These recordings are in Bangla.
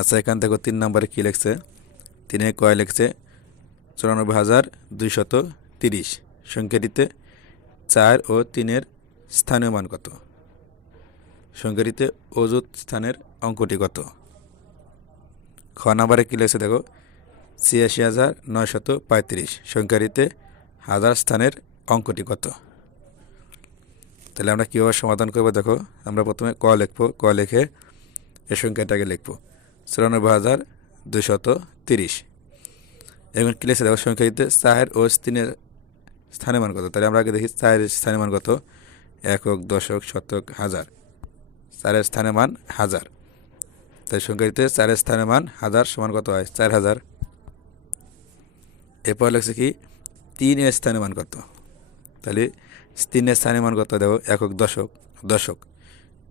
আচ্ছা এখান থেকে তিন নম্বরে কী লিখছে? তিনে কয় লিখছে? চুরানব্বই হাজার দুইশত তিরিশ। সংখ্যাটিতে চার ও তিনের স্থানীয় মান কত? সংখ্যাটিতে অযুত স্থানের অঙ্কটি কত? খ নাম্বারে কী লিখছে দেখো? ছিয়াশি হাজার নয়শত পঁয়ত্রিশ। সংখ্যাটিতে হাজার স্থানের অঙ্কটি কত? তাহলে আমরা কীভাবে সমাধান করব দেখো? আমরা প্রথমে ক লিখব, ক লিখে এই সংখ্যাটাকে লিখব। চুরানব্বই হাজার দুশত তিরিশ। এখন কী লিখছে? দেখো সংখ্যাটিতে চার ও তিনের স্থানীয় মান কত তাহলে আমরা আগে দেখি চারের স্থানীয় মান কত একক, দশক, শতক, হাজার। চারের স্থানে মান হাজার। তাই সংখ্যা দিতে চারের স্থানে মান হাজার সমান কত হয়? চার হাজার। এরপর লাগছে কি? তিনের স্থানে মান কত তাহলে তিনের স্থানে মান কত দেখো, একক, দশক দশক।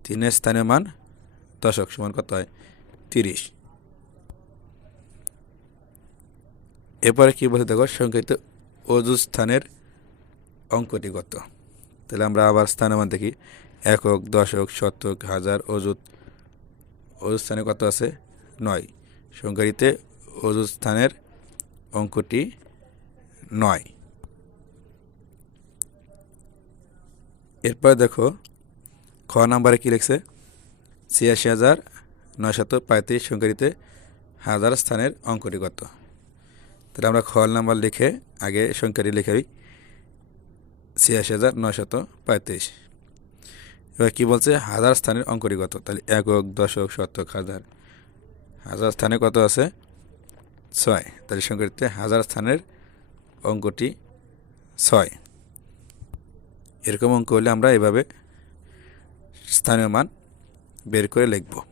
তিনের স্থানে মান দশক সমান কত হয়? তিরিশ। এরপরে কী বলছে দেখো সংখ্যাটিত অজু স্থানের অঙ্কটি কত তাহলে আমরা আবার স্থানীয় মান দেখি। একক, দশক, শতক, হাজার অজুত অজুত স্থানে কত আছে? নয়। সংখ্যাটিতে অজুত স্থানের অঙ্কটি নয়। এরপর দেখো, খ নাম্বারে কী লিখছে? ছিয়াশি হাজার নয়শত পঁয়ত্রিশ সংখ্যাটিতে হাজার স্থানের অঙ্কটি কত তাহলে আমরা খ নাম্বার লিখে আগে সংখ্যাটি লিখে ছিয়াশি হাজার নয়শত পঁয়ত্রিশ। এবার কী বলছে? হাজার স্থানের অঙ্কটি কত তাহলে একক, দশক, শতক, হাজার। হাজার স্থানে কত আছে? ছয়। তাহলে সংখ্যাটিতে হাজার স্থানের অঙ্কটি ছয়। এরকম অঙ্ক হলে আমরা এভাবে স্থানীয় মান বের করে লিখব।